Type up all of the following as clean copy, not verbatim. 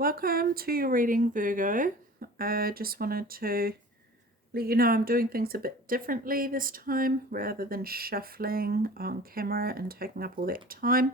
Welcome to your reading, Virgo. I just wanted to let you know I'm doing things a bit differently this time. Rather than shuffling on camera and taking up all that time,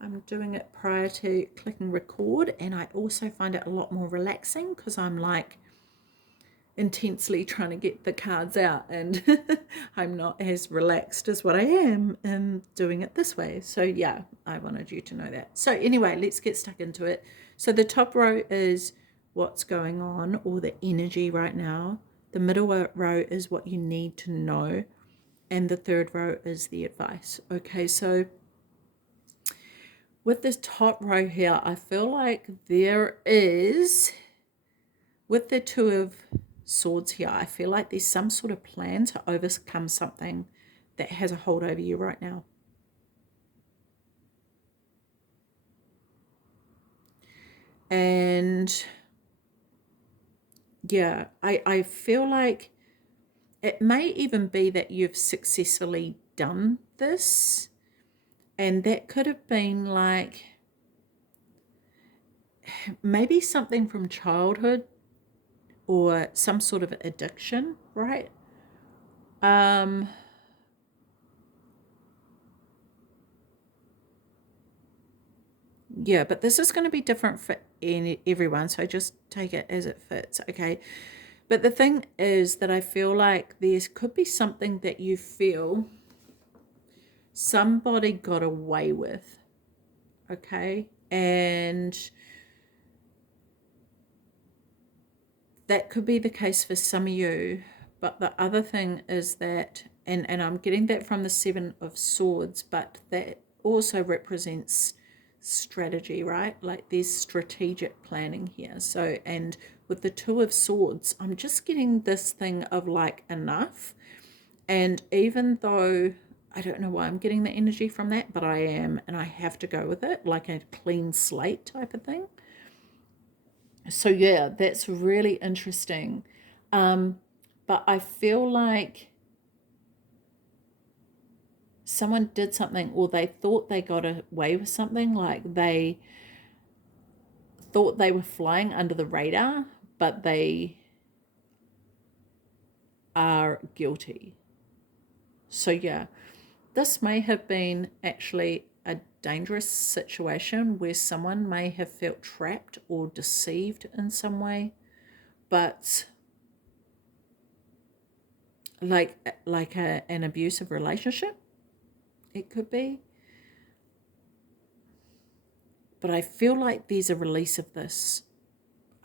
I'm doing it prior to clicking record, and I also find it a lot more relaxing because I'm like intensely trying to get the cards out, and I'm not as relaxed as what I am in doing it this way. So yeah, I wanted you to know that. So anyway, let's get stuck into it. So the top row is what's going on, or the energy right now. The middle row is what you need to know, and the third row is the advice. Okay, so with this top row here, I feel like there is, with the Two of Swords here, I feel like there's some sort of plan to overcome something that has a hold over you right now. And yeah, I feel like it may even be that you've successfully done this, and that could have been like maybe something from childhood or some sort of addiction, right? Yeah, but this is going to be different for everyone, so just take it as it fits, okay? But the thing is that I feel like there could be something that you feel somebody got away with, okay? And that could be the case for some of you. But the other thing is that, and I'm getting that from the Seven of Swords, but that also represents strategy, right? Like there's strategic planning here. So, and with the Two of Swords, I'm just getting this thing of like enough. And even though I don't know why I'm getting the energy from that, but I am, and I have to go with it, like a clean slate type of thing. So yeah, that's really interesting. But I feel like someone did something, or they thought they got away with something, like they thought they were flying under the radar, but they are guilty. So yeah, this may have been actually a dangerous situation where someone may have felt trapped or deceived in some way, but like an abusive relationship, it could be. But I feel like there's a release of this.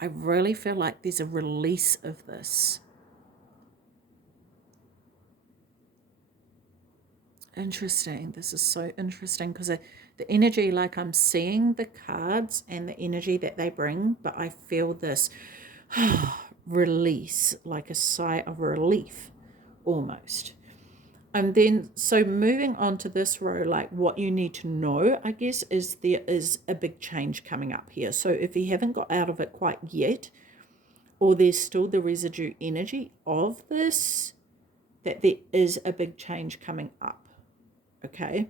I really feel like there's a release of this. Interesting. This is so interesting because the energy, like I'm seeing the cards and the energy that they bring, but I feel this release, like a sigh of relief almost. And then, so moving on to this row, like what you need to know, I guess, is there is a big change coming up here. So if you haven't got out of it quite yet, or there's still the residue energy of this, that there is a big change coming up, okay?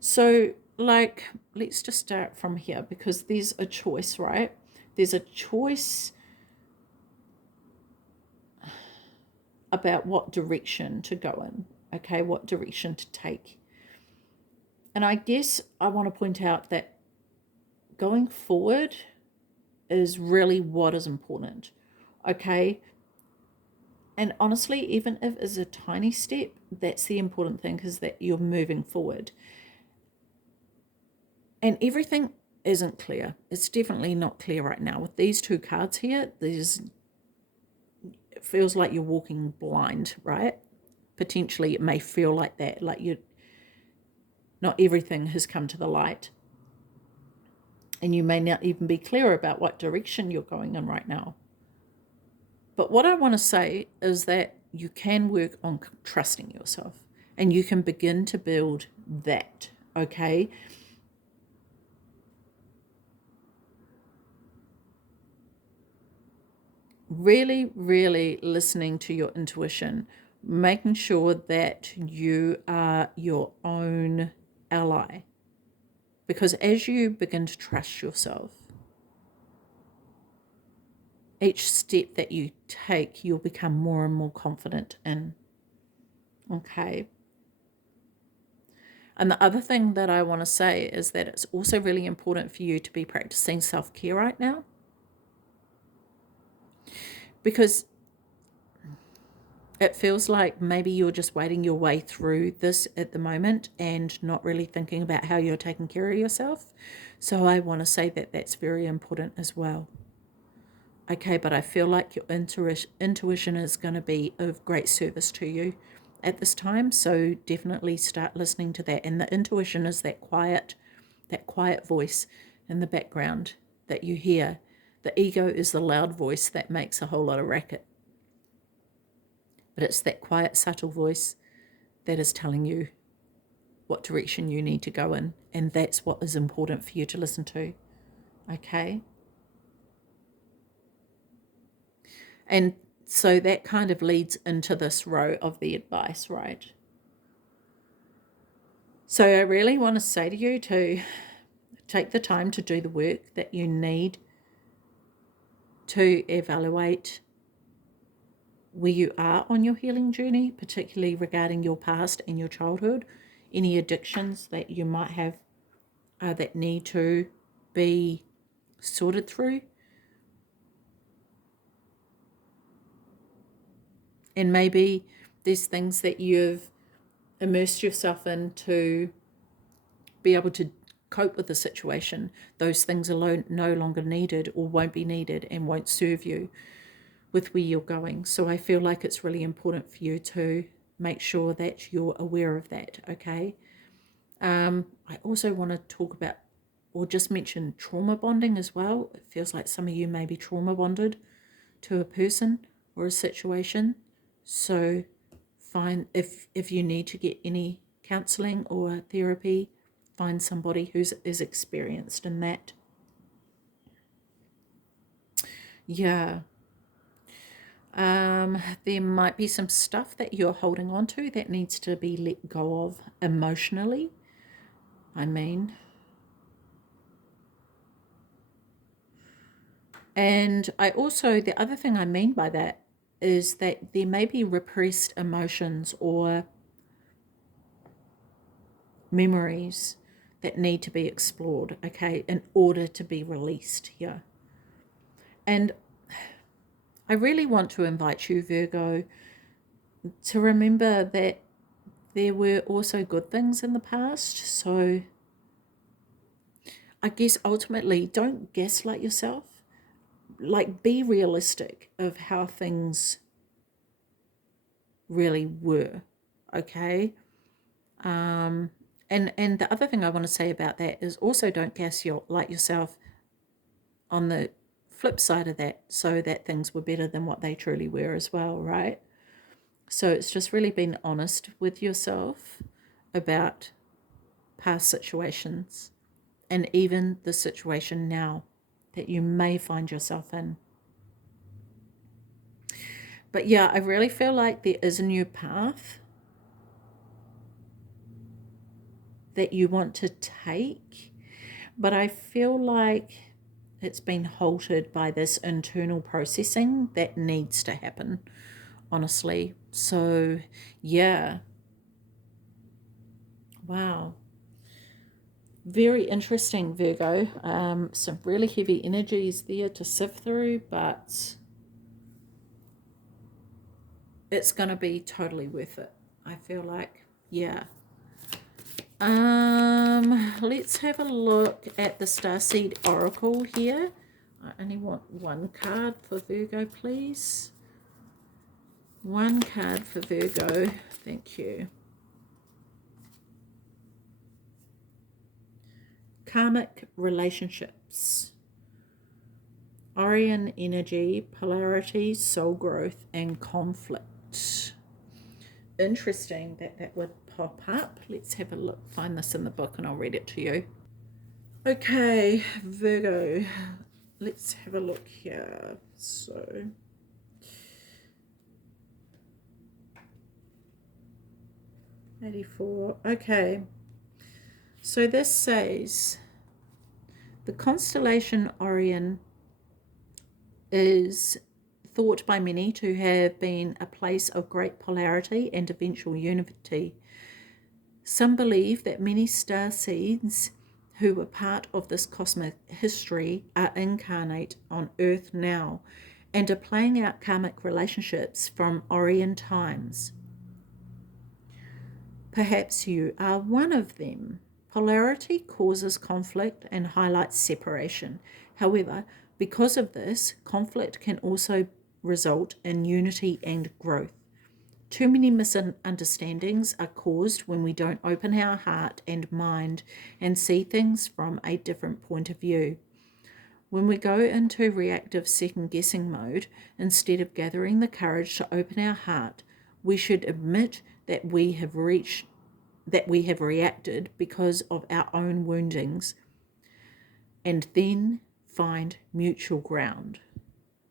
So like, let's just start from here, because there's a choice, right? There's a choice about what direction to go in, okay? What direction to take. And I guess I want to point out that going forward is really what is important, okay? And honestly, even if it's a tiny step, that's the important thing, because that you're moving forward. And everything isn't clear. It's definitely not clear right now. With these two cards here, it feels like you're walking blind, right? Potentially it may feel like that, like not everything has come to the light. And you may not even be clear about what direction you're going in right now. But what I want to say is that you can work on trusting yourself, and you can begin to build that, okay? really, really listening to your intuition, making sure that you are your own ally. Because as you begin to trust yourself, each step that you take, you'll become more and more confident in. Okay. And the other thing that I want to say is that it's also really important for you to be practicing self-care right now. Because it feels like maybe you're just waiting your way through this at the moment and not really thinking about how you're taking care of yourself. So I want to say that that's very important as well. Okay, but I feel like your intuition is going to be of great service to you at this time. So definitely start listening to that. And the intuition is that quiet voice in the background that you hear. The ego is the loud voice that makes a whole lot of racket. But it's that quiet, subtle voice that is telling you what direction you need to go in. And that's what is important for you to listen to. Okay? And so that kind of leads into this row of the advice, right? So I really want to say to you to take the time to do the work that you need to evaluate where you are on your healing journey, particularly regarding your past and your childhood, any addictions that you might have that need to be sorted through. And maybe there's things that you've immersed yourself in to be able to cope with the situation. Those things are no longer needed or won't be needed and won't serve you with where you're going. So I feel like it's really important for you to make sure that you're aware of that, okay? I also want to talk about or just mention trauma bonding as well. It feels like some of you may be trauma bonded to a person or a situation. So find if you need to get any counseling or therapy, find somebody is experienced in that. Yeah. There might be some stuff that you're holding on to that needs to be let go of emotionally. I mean, and I also, the other thing I mean by that is that there may be repressed emotions or memories that need to be explored, okay, in order to be released here. And I really want to invite you, Virgo, to remember that there were also good things in the past. So I guess ultimately, don't gaslight yourself. Like, be realistic of how things really were, okay? And the other thing I want to say about that is also don't gaslight yourself on the flip side of that, so that things were better than what they truly were as well, right? So it's just really being honest with yourself about past situations and even the situation now that you may find yourself in. But yeah, I really feel like there is a new path that you want to take, but I feel like it's been halted by this internal processing that needs to happen, honestly. So yeah, wow. Very interesting, Virgo. Some really heavy energies there to sift through, but it's going to be totally worth it, I feel like. Yeah. Let's have a look at the Starseed Oracle here. I only want one card for Virgo, please. One card for Virgo. Thank you. Karmic relationships. Orion energy, polarity, soul growth, and conflict. Interesting that that would pop up. Let's have a look. Find this in the book and I'll read it to you. Okay, Virgo. Let's have a look here. So 84. Okay. So this says the constellation Orion is thought by many to have been a place of great polarity and eventual unity. Some believe that many star seeds who were part of this cosmic history are incarnate on Earth now and are playing out karmic relationships from Orion times. Perhaps you are one of them. Polarity causes conflict and highlights separation. However, because of this, conflict can also result in unity and growth. Too many misunderstandings are caused when we don't open our heart and mind and see things from a different point of view. When we go into reactive second-guessing mode, instead of gathering the courage to open our heart, we should admit that we have reacted because of our own woundings, and then find mutual ground.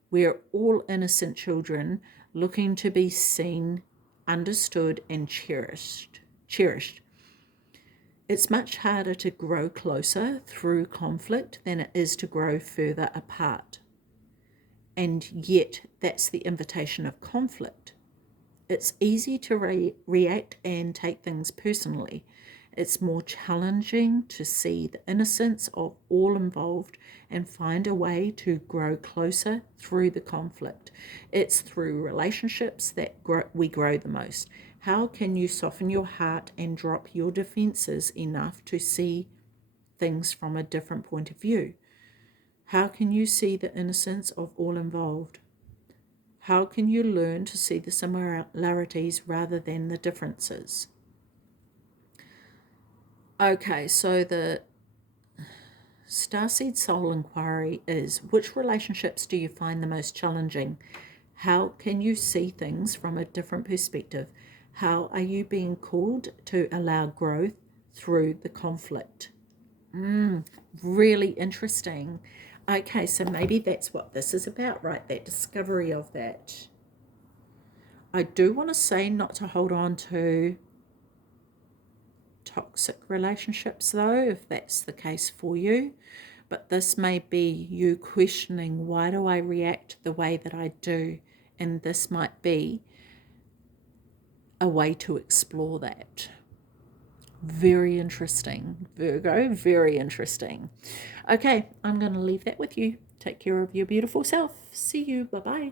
We are all innocent children looking to be seen, understood, and cherished. It's much harder to grow closer through conflict than it is to grow further apart. And yet, that's the invitation of conflict. It's easy to react and take things personally. It's more challenging to see the innocence of all involved and find a way to grow closer through the conflict. It's through relationships that we grow the most. How can you soften your heart and drop your defenses enough to see things from a different point of view? How can you see the innocence of all involved? How can you learn to see the similarities rather than the differences? Okay, so the Starseed Soul Inquiry is, which relationships do you find the most challenging? How can you see things from a different perspective? How are you being called to allow growth through the conflict? Really interesting. Okay, so maybe that's what this is about, right? That discovery of that. I do want to say not to hold on to toxic relationships, though, if that's the case for you. But this may be you questioning, why do I react the way that I do? And this might be a way to explore that. Very interesting, Virgo, very interesting. Okay, I'm going to leave that with you. Take care of your beautiful self. See you. Bye-bye.